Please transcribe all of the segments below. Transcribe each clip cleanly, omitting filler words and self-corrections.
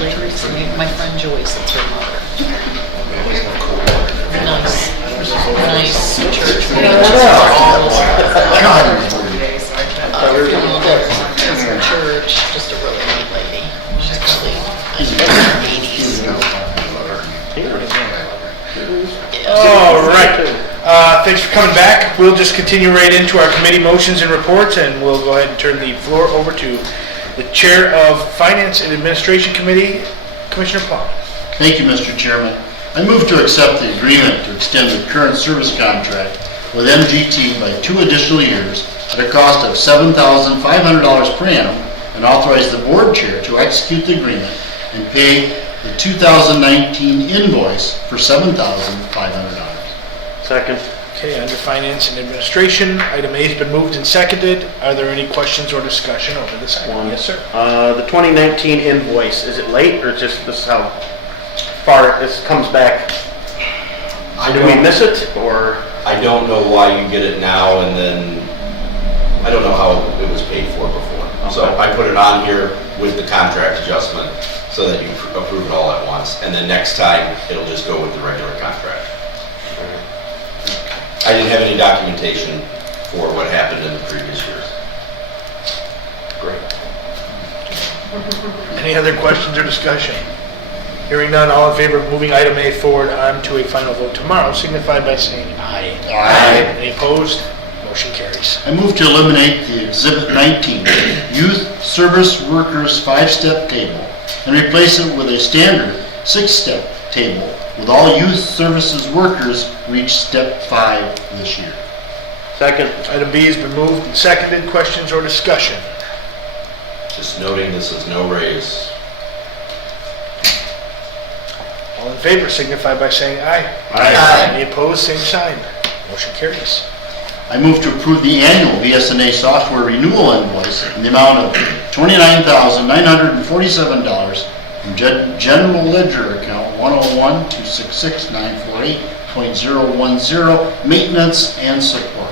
ladies, my friend Joyce, that's her mother. Nice church. Church, just a really neat lady. She's probably in her 80s. All right. Thanks for coming back. We'll just continue right into our committee motions and reports, and we'll go ahead and turn the floor over to the Chair of Finance and Administration Committee, Commissioner Plum. Thank you, Mr. Chairman. I move to accept the agreement to extend the current service contract with MGT by 2 additional years at a cost of $7,500 per annum, and authorize the board chair to execute the agreement and pay the 2019 invoice for $7,500. Second. Okay, under Finance and Administration, item A has been moved and seconded. Are there any questions or discussion over this item? Yes, sir. The 2019 invoice, is it late or just this is how far this comes back? Do we miss it or? I don't know why you get it now and then, I don't know how it was paid for before. Okay. So I put it on here with the contract adjustment so that you approve it all at once. And then next time, it'll just go with the regular contract. I didn't have any documentation for what happened in the previous years. Great. Any other questions or discussion? Hearing none, all in favor of moving item A forward on to a final vote tomorrow, signify by saying aye. Aye. Any opposed? Motion carries. I move to eliminate the Exhibit 19, Youth Service Workers 5-step table, and replace it with a standard 6-step table with all youth services workers reach step 5 this year. Second. Item B has been moved and seconded. Questions or discussion? Just noting this is no raise. All in favor signify by saying aye. Aye. Any opposed? Same sign. Motion carries. I move to approve the annual BSNA software renewal invoice in the amount of $29,947 from General Ledger account 101-266-948.010, maintenance and support.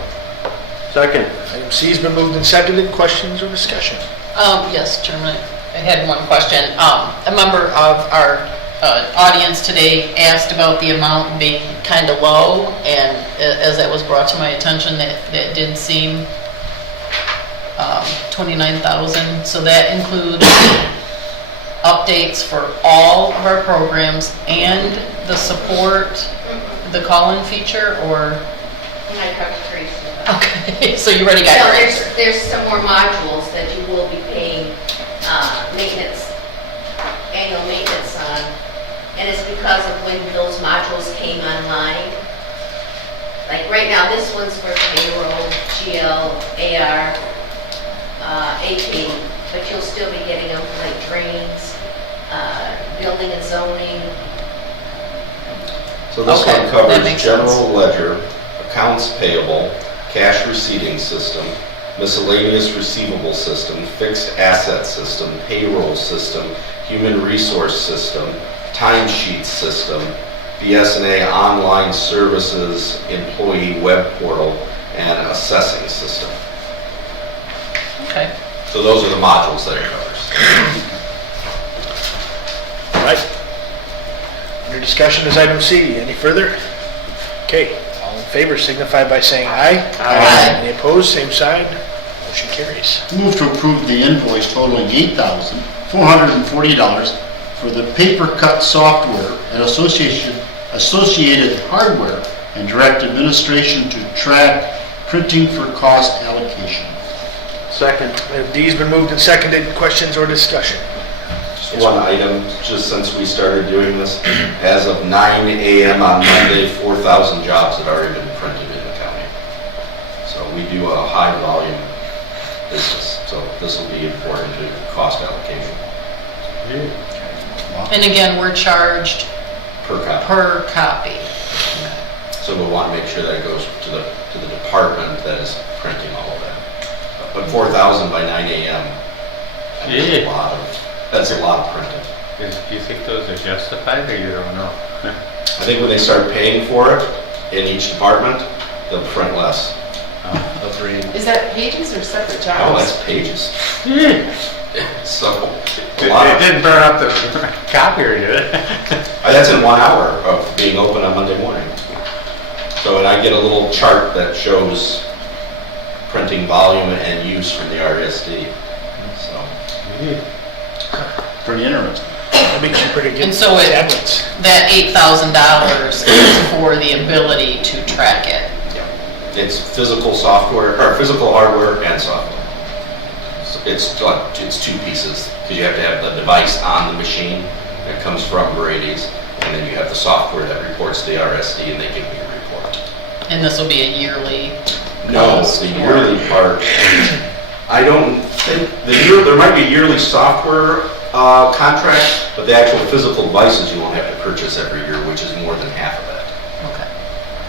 Second. Item C has been moved and seconded. Questions or discussion? Yes, Chairman, I had one question. A member of our audience today asked about the amount being kind of low, and as that was brought to my attention, that did seem 29,000. So that includes updates for all of our programs and the support, the call-in feature, or? I covered Teresa. Okay, so you already got So your answer. there's some more modules that you will be paying maintenance, annual maintenance on, and it's because of when those modules came online. Like right now, this one's for payroll, GL, AR, AP, but you'll still be getting them for like drains, building and zoning. So this Okay, one covers that makes general sense. ledger, accounts payable, cash receipting system, miscellaneous receivable system, fixed asset system, payroll system, human resource system, timesheet system, BSNA online services, employee web portal, and assessing system. Okay. So those are the modules that it covers. All right. Under discussion is item C. Any further? Okay. All in favor signify by saying aye. Aye. Any opposed? Same sign. Motion carries. Move to approve the invoice totaling $8,440 for the paper cut software and associated hardware and direct administration to track printing for cost allocation. Second. Item D has been moved and seconded. Questions or discussion? Just one item, just since we started doing this, as of 9 a.m. on Monday, 4,000 jobs had already been printed in the county. So we do a high volume business, so this will be important to cost allocation And again, we're charged per copy. per copy. So we want to make sure that it goes to the department that is printing all of that. But 4,000 by 9 a.m. I mean, that's a lot of printing. Do you think those are justified, or you don't know? I think when they start paying for it in each department, they'll print less. Is that pages or separate Oh, jobs? that's pages. So It didn't burn up the copier, did it? That's in 1 hour of being open on Monday morning. So, and I get a little chart that shows printing volume and use from the RSD. So, Pretty interesting. That makes you pretty good And so tablets. that $8,000 is for the ability to track it. it's physical software, or physical hardware and software. So it's two pieces, because you have to have the device on the machine that comes from Brady's, and then you have the software that reports to the RSD, and they give me a report. And this will be a yearly No, cost? the yearly part, I don't think, there might be a yearly software contract, but the actual physical devices you won't have to purchase every year, which is more than half of that. Okay.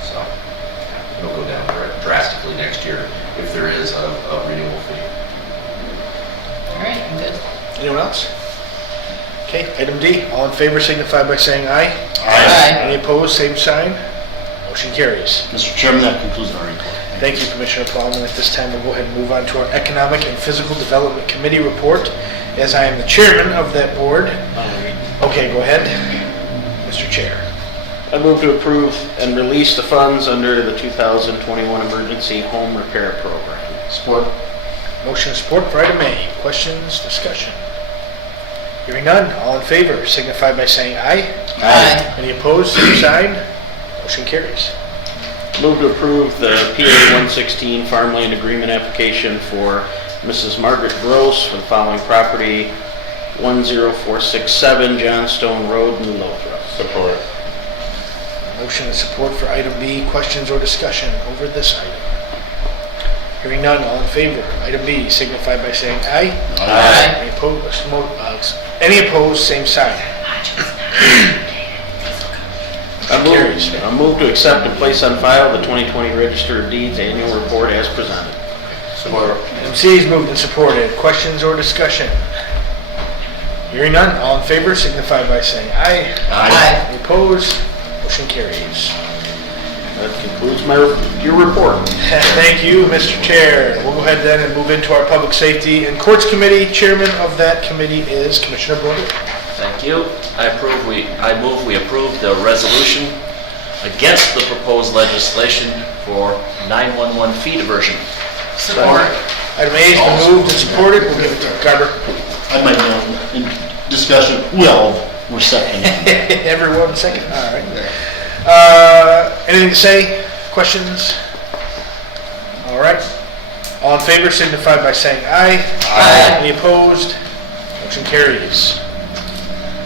So it'll go down drastically next year if there is a renewal fee. All right, I'm good. Anyone else? Okay, item D, all in favor signify by saying aye. Aye. Any opposed, same sign. Motion carries. Mr. Chairman, that concludes our report. Thank you, Commissioner Plowman. At this time, we'll go ahead and move on to our Economic and Physical Development Committee report, as I am the chairman of that board. Okay, go ahead, Mr. Chair. I move to approve and release the funds under the 2021 Emergency Home Repair Program. Support. Motion and support for item A. Questions, discussion? Hearing none, all in favor signify by saying aye. Aye. Any opposed, same sign. Motion carries. Move to approve the PA 116 farmland agreement application for Mrs. Margaret Gross for the following property, 10467 Johnstone Road, New Lothrop. Support. Motion and support for item B. Questions or discussion over this item? Hearing none, all in favor. Item B signify by saying aye. Aye. Any opposed, same sign. I move to accept and place on file the 2020 Register of Deeds annual report as presented. Support. MC is moved and supported. Questions or discussion? Hearing none, all in favor signify by saying aye. Aye. Any opposed? Motion carries. That concludes your report. Thank you, Mr. Chair. We'll go ahead then and move into our Public Safety and Courts Committee. Chairman of that committee is Commissioner Broder. Thank you. I move we approve the resolution against the proposed legislation for 911 fee diversion. Support. Item A has been moved and supported. We'll give it to Garber. I might know, in discussion, we're second. Everyone second? All right. Anything to say? Questions? All right. All in favor signify by saying aye. Aye. Any opposed? Motion carries.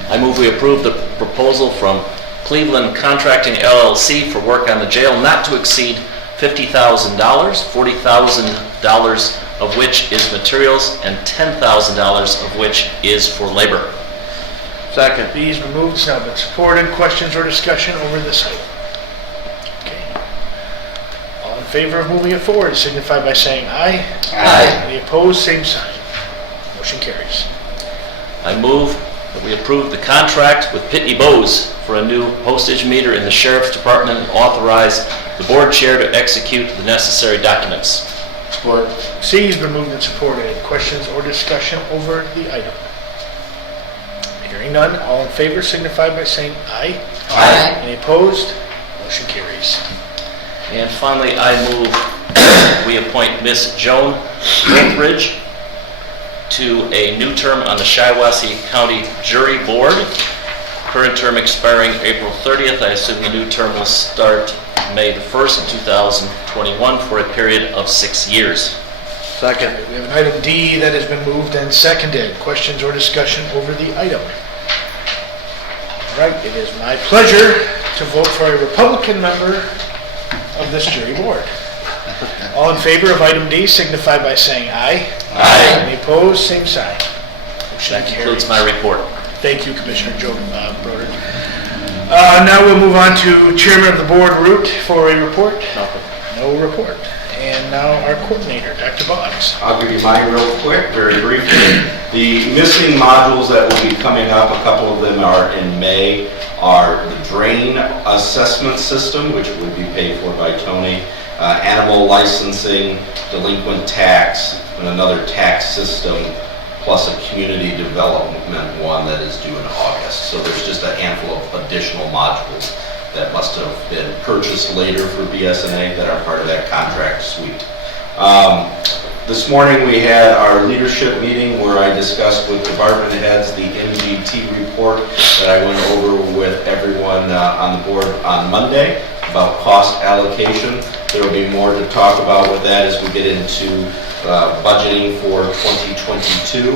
I move we approve the proposal from Cleveland Contracting LLC for work on the jail not to exceed $50,000, $40,000 of which is materials, and $10,000 of which is for labor. Second. B has been moved, it's now been supported. Questions or discussion over this item? Okay. All in favor of moving it forward signify by saying aye. Aye. Any opposed, same sign. Motion carries. I move that we approve the contract with Pitney Bowes for a new postage meter in the Sheriff's Department and authorize the board chair to execute the necessary documents. Support. C has been moved and supported. Questions or discussion over the item? Hearing none, all in favor signify by saying aye. Aye. Any opposed? Motion carries. And finally, I move we appoint Miss Joan Wolfridge to a new term on the Shiawassee County Jury Board. Current term expiring April 30th. I assume the new term will start May the 1st, 2021 for a period of 6 years. Second. We have an item D that has been moved and seconded. Questions or discussion over the item? All right, it is my pleasure to vote for a Republican member of this jury board. All in favor of item D signify by saying aye. Aye. Any opposed, same sign. Motion That concludes my report. Thank you, Commissioner Broder. Now we'll move on to Chairman of the Board, Root, for a report. No report. And now our coordinator, Dr. Boggs. I'll give you mine real quick, very briefly. The missing modules that will be coming up, a couple of them are in May, are the drain assessment system, which would be paid for by Tony, animal licensing, delinquent tax, and another tax system plus a community development one that is due in August. So there's just a handful of additional modules that must have been purchased later for BSNA that are part of that contract suite. This morning we had our leadership meeting where I discussed with department heads the MGT report that I went over with everyone on the board on Monday about cost allocation. There will be more to talk about with that as we get into budgeting for 2022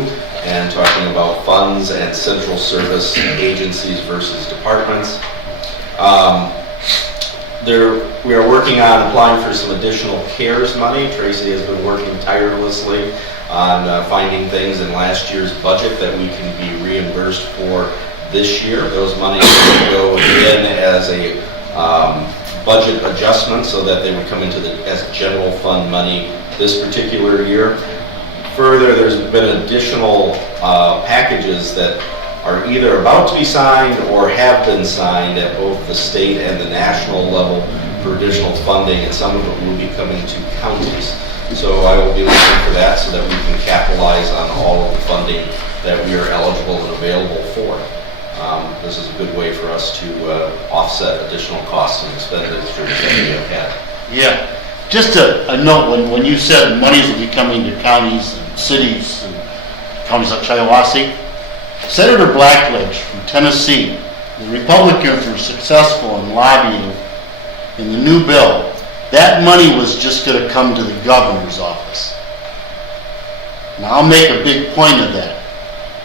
and talking about funds and central service agencies versus departments. We are working on applying for some additional CARES money. Tracy has been working tirelessly on finding things in last year's budget that we can be reimbursed for this year. Those monies will go in as a budget adjustment so that they would come into as general fund money this particular year. Further, there's been additional packages that are either about to be signed or have been signed at both the state and the national level for additional funding, and some of it will be coming to counties. So I will be looking for that so that we can capitalize on all of the funding that we are eligible and available for. This is a good way for us to offset additional costs and expenditures that we have had. Yeah, just a note, when you said monies will be coming to counties and cities and counties like Shiawassee, Senator Blackledge from Tennessee, the Republicans were successful in lobbying in the new bill. That money was just going to come to the governor's office. Now I'll make a big point of that.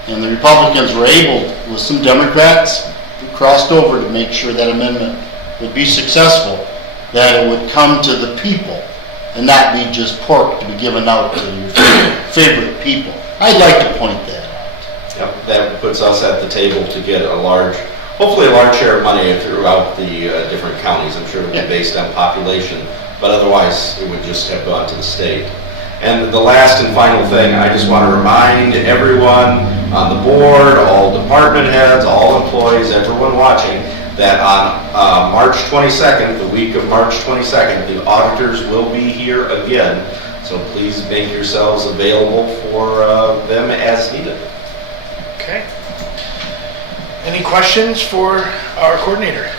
And the Republicans were able, with some Democrats who crossed over to make sure that amendment would be successful, that it would come to the people and not be just pork to be given out to your favorite people. I'd like to point that out. Yep, that puts us at the table to get hopefully a large share of money throughout the different counties. I'm sure it will be based on population, but otherwise it would just have gone to the state. And the last and final thing, I just want to remind everyone on the board, all department heads, all employees, everyone watching, that on March 22nd, the week of March 22nd, the auditors will be here again. So please make yourselves available for them as needed. Okay. Any questions for our coordinator?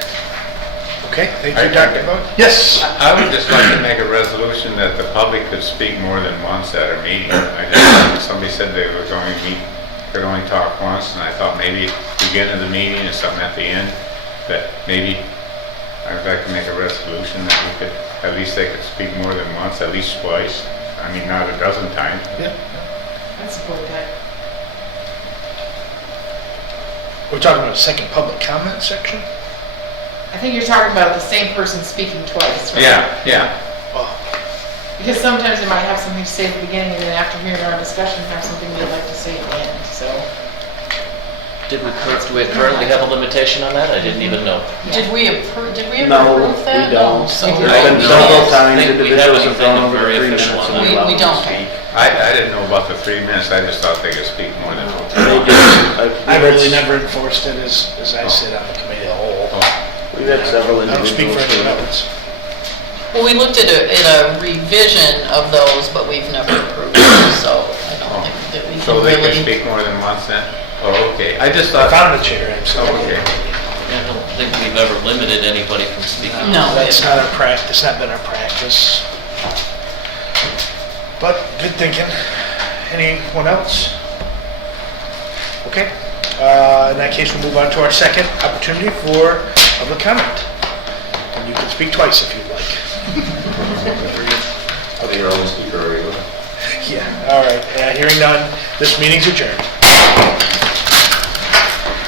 Okay, thank you, Dr. Bug. Yes? I would just like to make a resolution that the public could speak more than once at our meeting. I heard somebody said they were going to could only talk once, and I thought maybe beginning of the meeting and something at the end, that maybe I'd like to make a resolution that we could, at least they could speak more than once, at least twice. I mean, not a dozen times. Yeah. I support that. We're talking about a second public comment section? I think you're talking about the same person speaking twice, right? Yeah. Well, Because sometimes they might have something to say at the beginning, and then after hearing our discussion, have something they'd like to say at the end, so. Do we currently have a limitation on that? I didn't even know. Did we approve No, approve that? we don't. No, so We There's don't. been No, several I times think we individuals have have gone anything over very 3 official minutes on and that. we allow We them to don't. speak. I didn't know about the 3 minutes, I just thought they could speak more than once. I really never enforced it as I sit on the committee of the whole. We've had several I don't speak individuals. for anyone else. Well, we looked at a revision of those, but we've never approved them, so I don't think that we So can they could really. speak more than once then? Oh, okay. I just I thought, found a chair, so. okay. I don't think we've ever limited anybody from speaking. No. That's not our practice, not been our practice. But, good thinking. Anyone else? Okay. In that case, we'll move on to our second opportunity for public comment. And you can speak twice if you'd like. I think you're only speaker, are you? Yeah, all right. Hearing none, this meeting's adjourned.